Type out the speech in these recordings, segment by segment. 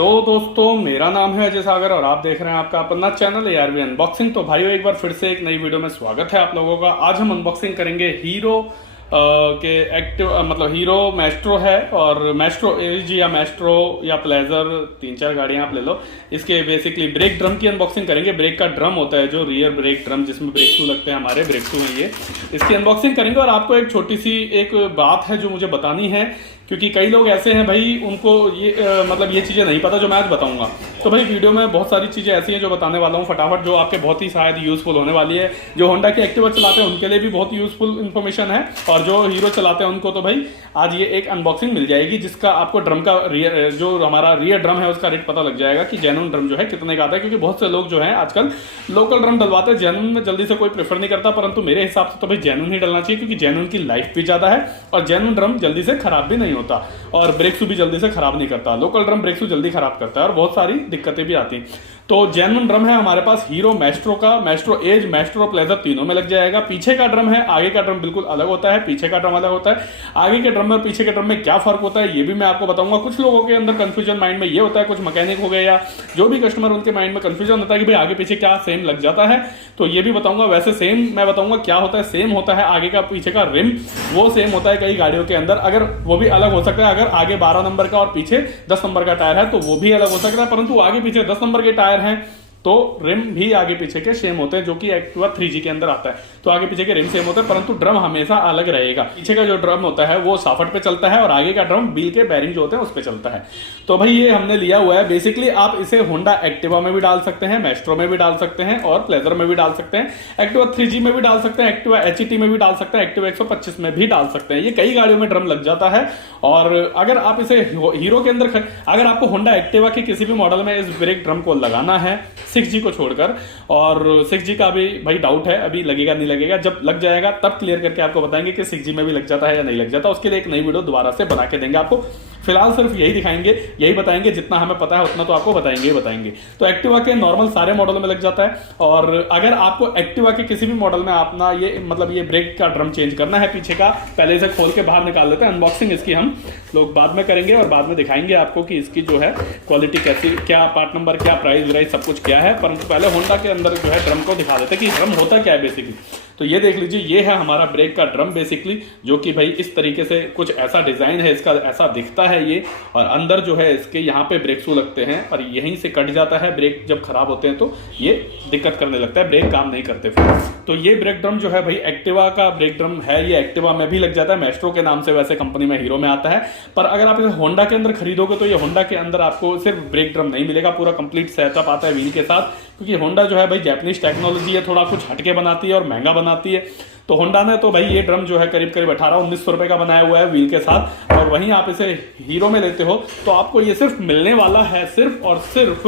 Hello दोस्तों, मेरा नाम है अजय सागर और आप देख रहे हैं आपका अपना चैनल ARV अनबॉक्सिंग। तो भाइयों, एक बार फिर से एक नई वीडियो में स्वागत है आप लोगों का। आज हम अनबॉक्सिंग करेंगे हीरो के एक्टिव मतलब हीरो मैस्ट्रो है और मैस्ट्रो एज या मैस्ट्रो या प्लेजर, तीन चार गाड़ियां आप ले लो। इसके बेसिकली ब्रेक ड्रम की अनबॉक्सिंग करेंगे। ब्रेक का ड्रम होता है जो रियर ब्रेक ड्रम, जिसमें ब्रेक शू लगते हैं, हमारे ब्रेक शू हैं ये। इसकी अनबॉक्सिंग करेंगे और आपको एक छोटी सी एक बात है जो मुझे बतानी है, क्योंकि कई लोग ऐसे हैं भाई, उनको ये मतलब ये चीज़ें नहीं पता जो मैं आज बताऊंगा। तो भाई वीडियो में बहुत सारी चीज़ें ऐसी हैं जो बताने वाला हूँ फटाफट, जो आपके बहुत ही शायद यूजफुल होने वाली है। जो होंडा की एक्टिवा चलाते हैं उनके लिए भी बहुत यूजफुल इन्फॉर्मेशन है, और जो हीरो चलाते हैं उनको तो भाई आज ये एक अनबॉक्सिंग मिल जाएगी, जिसका आपको ड्रम का रियर, जो हमारा रियर ड्रम है उसका रेट पता लग जाएगा कि जेन्युइन ड्रम जो है कितने का आता है। क्योंकि बहुत से लोग जो है आजकल लोकल ड्रम डलवाते हैं, जेन्युइन में जल्दी से कोई प्रेफर नहीं करता, परंतु मेरे हिसाब से तो भाई जेन्युइन ही डलना चाहिए, क्योंकि जेन्युइन की लाइफ भी ज़्यादा है और जेन्युइन ड्रम जल्दी से खराब भी नहीं होता और ब्रेक शू भी जल्दी से खराब नहीं करता। लोकल ड्रम ब्रेक शू जल्दी खराब करता है और बहुत सारी दिक्कतें भी आती हैं। तो जेन्युइन ड्रम है हमारे पास हीरो मैस्ट्रो का। मैस्ट्रो एज, मैस्ट्रो प्लेजर तीनों में लग जाएगा। पीछे का ड्रम है, आगे का ड्रम बिल्कुल अलग होता है, पीछे का ड्रम अलग होता है। आगे के ड्रम में और पीछे के ड्रम में क्या फर्क होता है ये भी मैं आपको बताऊंगा। कुछ लोगों के अंदर कंफ्यूजन माइंड में ये होता है, कुछ मैकेनिक हो गए या जो भी कस्टमर, उनके माइंड में कंफ्यूजन होता है कि भाई आगे पीछे क्या सेम लग जाता है, तो ये भी बताऊंगा। वैसे सेम मैं बताऊंगा क्या होता है। सेम होता है आगे का पीछे का रिम, वो सेम होता है कई गाड़ियों के अंदर, अगर वो भी अलग हो सकता है। अगर आगे 12 नंबर का और पीछे 10 नंबर का टायर है तो वो भी अलग हो सकता है, परंतु आगे पीछे 10 नंबर के टायर हैं तो रिम भी आगे पीछे के सेम होते हैं, जो कि एक्टिवा 3G के अंदर आता है। तो आगे पीछे के रिम सेम होते हैं, परंतु ड्रम हमेशा अलग रहेगा। पीछे का जो ड्रम होता है वो साफट पे चलता है और आगे का ड्रम व्हील के बैरिंग जो होते हैं उस पे चलता है। तो भाई ये हमने लिया हुआ है। बेसिकली आप इसे होंडा एक्टिवा में भी डाल सकते हैं, मैस्ट्रो में भी डाल सकते हैं और प्लेजर में भी डाल सकते हैं, एक्टिवा 3G में भी डाल सकते हैं, एक्टिवा HET में भी डाल सकते हैं, एक्टिवा 125 में भी डाल सकते हैं। ये कई गाड़ियों में ड्रम लग जाता है। और अगर आप इसे हीरो के अंदर अगर आपको होंडा एक्टिवा के किसी भी मॉडल में इस ब्रेक ड्रम को लगाना है 6G को छोड़कर, और 6G का भी भाई डाउट है, अभी लगेगा नहीं लगेगा, जब लग जाएगा तब क्लियर करके आपको बताएंगे कि 6G में भी लग जाता है या नहीं लग जाता। उसके लिए एक नई वीडियो दोबारा से बना के देंगे आपको। फिलहाल सिर्फ यही दिखाएंगे, यही बताएंगे, जितना हमें पता है उतना तो आपको बताएंगे। तो एक्टिवा के नॉर्मल सारे मॉडल में लग जाता है। और अगर आपको एक्टिवा के किसी भी मॉडल में अपना ये मतलब ये ब्रेक का ड्रम चेंज करना है पीछे का, पहले इसे खोल के बाहर निकाल लेते हैं। अनबॉक्सिंग इसकी हम लोग बाद में करेंगे और बाद में दिखाएंगे आपको कि इसकी जो है क्वालिटी कैसी, क्या पार्ट नंबर, क्या प्राइस सब कुछ क्या है। परंतु पहले होंडा के अंदर जो है ड्रम को दिखा देते हैं कि ड्रम होता क्या है बेसिकली। तो ये देख लीजिए, ये है हमारा ब्रेक का ड्रम बेसिकली, जो कि भाई इस तरीके से कुछ ऐसा डिजाइन है इसका, ऐसा दिखता है ये। और अंदर जो है इसके यहाँ पे ब्रेक शू लगते हैं और यहीं से कट जाता है। ब्रेक जब खराब होते हैं तो ये दिक्कत करने लगता है, ब्रेक काम नहीं करते फिर। तो ये ब्रेक ड्रम जो है भाई एक्टिवा का ब्रेक ड्रम है, ये एक्टिवा में भी लग जाता है। मैस्ट्रो के नाम से वैसे कंपनी में हीरो में आता है, पर अगर आप इसे होंडा के अंदर खरीदोगे तो ये होंडा के अंदर आपको सिर्फ ब्रेक ड्रम नहीं मिलेगा, पूरा कंप्लीट सेटअप आता है व्हील के साथ। क्योंकि होंडा जो है भाई जापानीज टेक्नोलॉजी है, थोड़ा कुछ हटके बनाती है और महंगा बनाती है। तो होंडा ने तो भाई ये ड्रम जो है करीब 1800-1900 रुपए का बनाया हुआ है व्हील के साथ, और वहीं आप इसे हीरो में लेते हो तो आपको ये सिर्फ मिलने वाला है सिर्फ और सिर्फ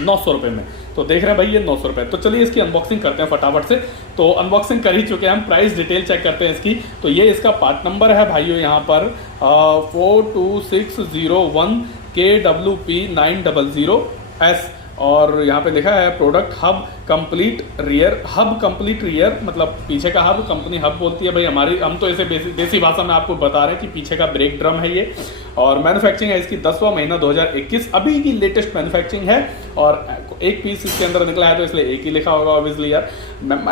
900 रुपए में। तो देख रहे हैं भाई ये 900 रुपए। तो चलिए इसकी अनबॉक्सिंग करते हैं फटाफट से। तो अनबॉक्सिंग कर ही चुके हैं हम, प्राइस डिटेल चेक करते हैं इसकी। तो ये इसका पार्ट नंबर है भाइयों यहाँ पर 42601 KWP900S, और यहाँ पे लिखा है product hub complete rear. Hub complete rear मतलब पीछे का हब, कंपनी हब बोलती है भाई हमारी, हम तो ऐसे देसी भाषा में आपको बता रहे हैं कि पीछे का ब्रेक ड्रम है ये। और मैन्युफैक्चरिंग है इसकी 10वां महीना 2021, अभी की लेटेस्ट मैन्युफैक्चरिंग है। और एक पीस इसके अंदर निकला है तो इसलिए एक ही लिखा होगा ऑब्वियसली यार।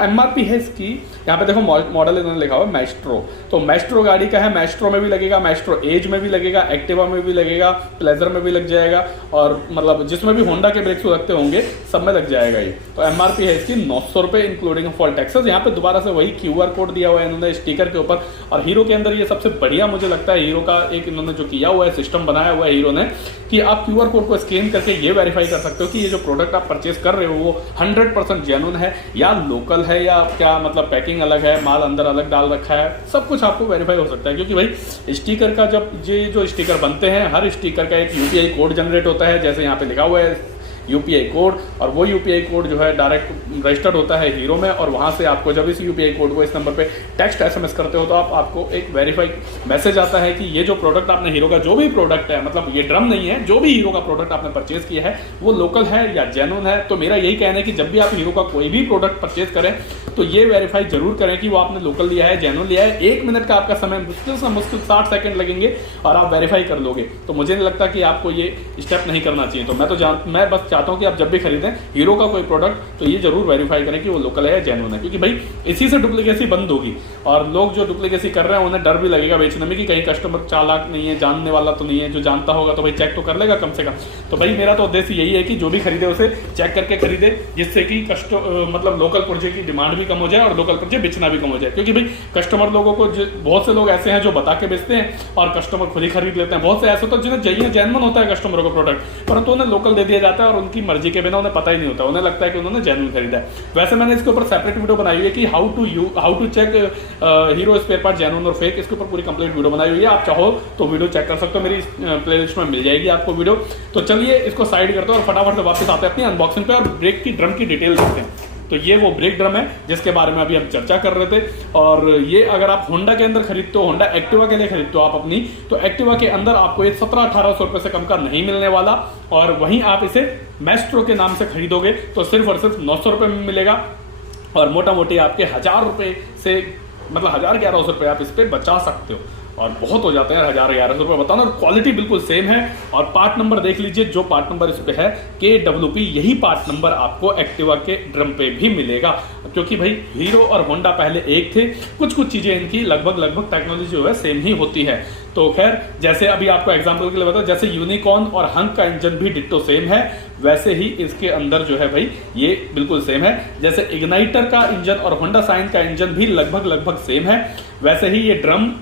MRP है इसकी, यहाँ पे देखो मॉडल इन्होंने लिखा हुआ है मैस्ट्रो। तो मैस्ट्रो गाड़ी का है, मैस्ट्रो में भी लगेगा, मैस्ट्रो एज में भी लगेगा, एक्टिवा में भी लगेगा, प्लेजर में भी लग जाएगा, और मतलब जिसमें भी होंडा के ब्रेक शू लगते होंगे सब में लग जाएगा ये। तो MRP है इसकी 900 रुपए इंक्लूडिंग फॉल टैक्सेस। यहाँ पे दोबारा से वही QR कोड दिया हुआ है इन्होंने स्टिकर के ऊपर। और हीरो के अंदर ये सबसे बढ़िया मुझे लगता है, हीरो का एक इन्होंने जो किया हुआ है सिस्टम बनाया हुआ है हीरो ने, कि आप QR कोड को स्कैन करके ये वेरीफाई कर सकते हो कि ये जो प्रोडक्ट आप परचेज कर रहे हो वो 100% जेन्युइन है या लोकल है, या क्या मतलब पैकिंग अलग है, माल अंदर अलग डाल रखा है, सब कुछ आपको वेरीफाई हो सकता है। क्योंकि भाई स्टिकर का जब ये जो स्टिकर बनते हैं, हर स्टिकर का एक UPI कोड जनरेट होता है, जैसे यहाँ पे लिखा हुआ है UPI कोड, और वो UPI कोड जो है डायरेक्ट रजिस्टर्ड होता है हीरो में, और वहाँ से आपको जब इस UPI कोड को इस नंबर पे टेक्स्ट SMS करते हो तो आपको एक वेरीफाइड मैसेज आता है कि ये जो प्रोडक्ट आपने हीरो का जो भी प्रोडक्ट है, मतलब ये ड्रम नहीं है, जो भी हीरो का प्रोडक्ट आपने परचेज किया है वो लोकल है या जेन्युइन है। तो मेरा यही कहना है कि जब भी आप हीरो का कोई भी प्रोडक्ट परचेज करें तो ये वेरीफाई जरूर करें कि वो आपने लोकल लिया है, जेन्युइन लिया है। 1 मिनट का आपका समय मुश्किल से मुश्किल 60 सेकंड लगेंगे और आप वेरीफाई कर लोगे। तो मुझे नहीं लगता कि आपको ये स्टेप नहीं करना चाहिए। तो मैं बस चाहता हूं कि आप जब भी खरीदें हीरो का कोई प्रोडक्ट तो ये जरूर वेरीफाई करें कि वो लोकल है या जेन्युइन है, क्योंकि भाई इसी से डुप्लीकेसी बंद होगी। और लोग जो डुप्लीकेसी कर रहे हैं उन्हें डर भी लगेगा बेचने में कि कहीं कस्टमर चालाक नहीं है, जानने वाला तो नहीं है, जो जानता होगा तो भाई चेक तो कर लेगा कम से कम। तो भाई मेरा तो उद्देश्य यही है कि जो भी खरीदे उसे चेक करके खरीदे, जिससे कि मतलब लोकल पुर्जे की डिमांड भी कम हो जाए और लोकल पुर्जे बेचना भी कम हो जाए। क्योंकि भाई कस्टमर लोगों को बहुत से लोग ऐसे हैं जो बता के बेचते हैं और कस्टमर खुद ही खरीद लेते हैं। बहुत से ऐसे होते हैं जिन्हें चाहिए जेन्युइन होता है कस्टमरों का प्रोडक्ट, परंतु उन्हें लोकल दे दिया जाता है और उनकी मर्जी के बिना उन्हें पता ही नहीं होता, उन्हें लगता है कि उन्होंने जेन्युइन खरीदा है। वैसे मैंने इसके ऊपर सेपरेट वीडियो बनाई हुई है कि how to check Hero spare part genuine और फेक, इसके ऊपर पूरी कंप्लीट वीडियो बनाई हुई है। आप चाहो तो वीडियो चेक कर सकते हो, मेरी प्लेलिस्ट में मिल जाएगी आपको वीडियो। तो चलिए इसको साइड करते हैं और फटाफट से वापस आते हैं अपनी अनबॉक्सिंग पे और ब्रेक की ड्रम की डिटेल देखते हैं। तो ये वो ब्रेक ड्रम है जिसके बारे में अभी हम चर्चा कर रहे थे। और ये अगर आप होंडा के अंदर खरीदते हो, होंडा एक्टिवा के लिए खरीदते हो आप अपनी, तो एक्टिवा के अंदर आपको ये 1700-1800 रुपए से कम का नहीं मिलने वाला। और वहीं आप इसे मैस्ट्रो के नाम से खरीदोगे तो सिर्फ और सिर्फ 900 रुपए में मिलेगा। और मोटा मोटी आपके 1000 रुपए से मतलब 1100 रुपए आप इस पर बचा सकते हो, और बहुत हो जाते हैं 1100 रुपये बताना। और क्वालिटी बिल्कुल सेम है। और पार्ट नंबर देख लीजिए, जो पार्ट नंबर इस पे है KWP, यही पार्ट नंबर आपको एक्टिवा के ड्रम पे भी मिलेगा। क्योंकि भाई हीरो और होंडा पहले एक थे, कुछ चीजें इनकी लगभग टेक्नोलॉजी जो है सेम ही होती है। तो खैर, जैसे अभी आपको एग्जांपल के लिए बताओ, जैसे यूनिकॉर्न और हंक का इंजन भी डिट्टो सेम है, वैसे ही इसके अंदर जो है भाई ये बिल्कुल सेम है। जैसे इग्नाइटर का इंजन और होंडा साइन का इंजन भी लगभग सेम है, वैसे ही ये ड्रम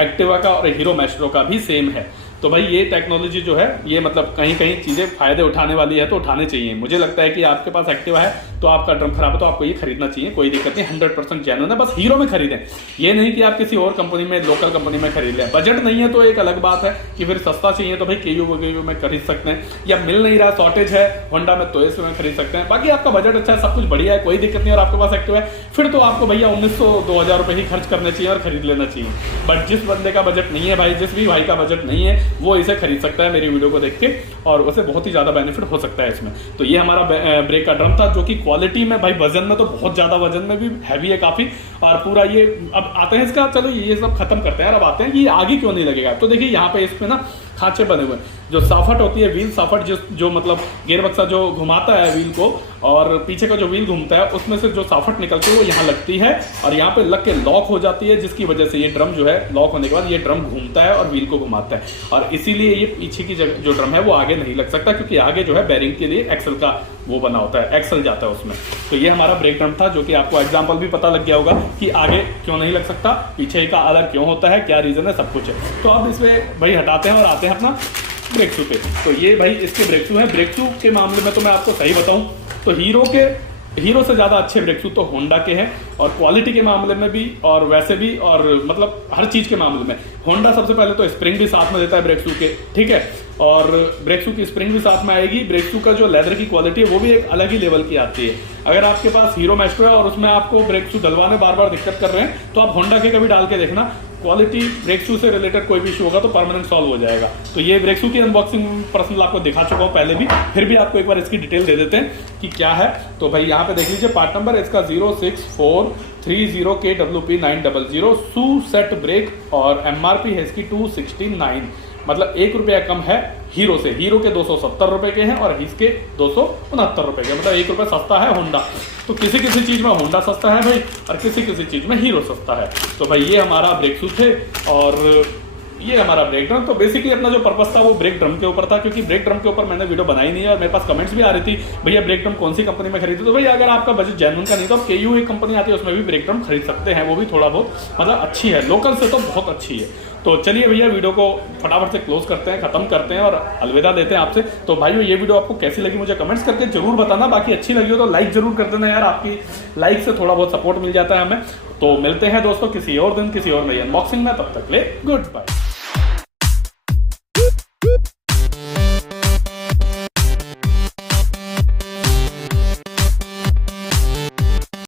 एक्टिवा का और हीरो मैस्ट्रो का भी सेम है। तो भाई ये टेक्नोलॉजी जो है ये मतलब कहीं चीज़ें फायदे उठाने वाली है तो उठाने चाहिए। मुझे लगता है कि आपके पास एक्टिवा है तो आपका ड्रम खराब है तो आपको ये खरीदना चाहिए, कोई दिक्कत नहीं, 100% जेन्युइन है। बस हीरो में खरीदें, ये नहीं कि आप किसी और कंपनी में, लोकल कंपनी में खरीद लें। बजट नहीं है तो एक अलग बात है कि फिर सस्ता चाहिए तो भाई KU में खरीद सकते हैं, या मिल नहीं रहा, शॉर्टेज है होंडा में तो इसमें खरीद सकते हैं। बाकी आपका बजट अच्छा है, सब कुछ बढ़िया है, कोई दिक्कत नहीं, और आपके पास एक्टिवा है फिर तो आपको भैया 1900-2000 रुपये ही खर्च करने चाहिए और खरीद लेना चाहिए। बट जिस बंदे का बजट नहीं है भाई, जिस भी भाई का बजट नहीं है, वो इसे खरीद सकता है मेरी वीडियो को देख के, और उसे बहुत ही ज्यादा बेनिफिट हो सकता है इसमें। तो ये हमारा ब्रेक का ड्रम था, जो कि क्वालिटी में भाई, वजन में तो बहुत ज्यादा, वजन में भी हैवी है काफी। और पूरा ये अब आते हैं इसका, चलो ये सब खत्म करते हैं, अब आते हैं कि आगे क्यों नहीं लगेगा। तो देखिए यहाँ पे इसमें ना खांचे बने हुए हैं, जो साफट होती है, व्हील साफट, जो मतलब गियर बक्सा जो घुमाता है व्हील को, और पीछे का जो व्हील घूमता है उसमें से जो साफट निकलती है वो यहाँ लगती है और यहाँ पे लग के लॉक हो जाती है, जिसकी वजह से ये ड्रम जो है लॉक होने के बाद ये ड्रम घूमता है और व्हील को घुमाता है। और इसीलिए ये पीछे की जो ड्रम है वो आगे नहीं लग सकता, क्योंकि आगे जो है बैरिंग के लिए एक्सल का वो बना होता है, एक्सल जाता है उसमें। तो ये हमारा ब्रेक ड्रम था, जो कि आपको एग्जाम्पल भी पता लग गया होगा कि आगे क्यों नहीं लग सकता, पीछे का अलग क्यों होता है, क्या रीजन है, सब कुछ है। तो अब इसमें भाई हटाते हैं और आते हैं अपना ब्रेक शू पे। तो ये भाई इसके ब्रेक शू है। ब्रेक शू के मामले में तो मैं आपको सही बताऊं तो हीरो से ज़्यादा अच्छे ब्रेक शू तो होंडा के हैं, और क्वालिटी के मामले में भी और वैसे भी, और मतलब हर चीज़ के मामले में। होंडा सबसे पहले तो स्प्रिंग भी साथ में देता है ब्रेक शू के, ठीक है, और ब्रेक शू की स्प्रिंग भी साथ में आएगी। ब्रेक शू का जो लेदर की क्वालिटी है वो भी एक अलग ही लेवल की आती है। अगर आपके पास हीरो मैस्ट्रो है और उसमें आपको ब्रेक शू डलवाने बार दिक्कत कर रहे हैं, तो आप होंडा के कभी डाल के देखना, क्वालिटी ब्रेक शू से रिलेटेड कोई भी इशू होगा तो परमानेंट सॉल्व हो जाएगा। तो ये ब्रेक शू की अनबॉक्सिंग पर्सनल आपको दिखा चुका हूँ पहले भी, फिर भी आपको एक बार इसकी डिटेल दे देते हैं कि क्या है। तो भाई यहाँ पे देख लीजिए, पार्ट नंबर इसका 06430KWP900 शू सेट ब्रेक, और MRP है इसकी 269, मतलब 1 रुपया कम है हीरो से। हीरो के 270 रुपए के हैं और इसके 269 रुपए के, मतलब 1 रुपया सस्ता है होंडा। तो किसी चीज में होंडा सस्ता है भाई, और किसी चीज में हीरो सस्ता है। तो भाई ये हमारा ब्रेक शू थे और ये हमारा ब्रेक ड्रम। तो बेसिकली अपना जो पर्पस था वो ब्रेक ड्रम के ऊपर था, क्योंकि ब्रेक ड्रम के ऊपर मैंने वीडियो बनाई नहीं है और मेरे पास कमेंट्स भी आ रही थी भैया ब्रेक ड्रम कौन सी कंपनी में खरीदे। तो भैया अगर आपका बजट जेन्युइन का नहीं तो आप KU एक कंपनी आती है उसमें भी ब्रेक ड्रम खरीद सकते हैं, वो भी थोड़ा बहुत मतलब अच्छी है, लोकल से तो बहुत अच्छी है। तो चलिए भैया वीडियो को फटाफट से क्लोज करते हैं, खत्म करते हैं और अलविदा देते हैं आपसे। तो भाइयों ये वीडियो आपको कैसी लगी मुझे कमेंट्स करके जरूर बताना, बाकी अच्छी लगी हो तो लाइक जरूर कर देना यार, आपकी लाइक से थोड़ा बहुत सपोर्ट मिल जाता है हमें। तो मिलते हैं दोस्तों किसी और दिन किसी और नई अनबॉक्सिंग में, तब तक ले गुड बाय।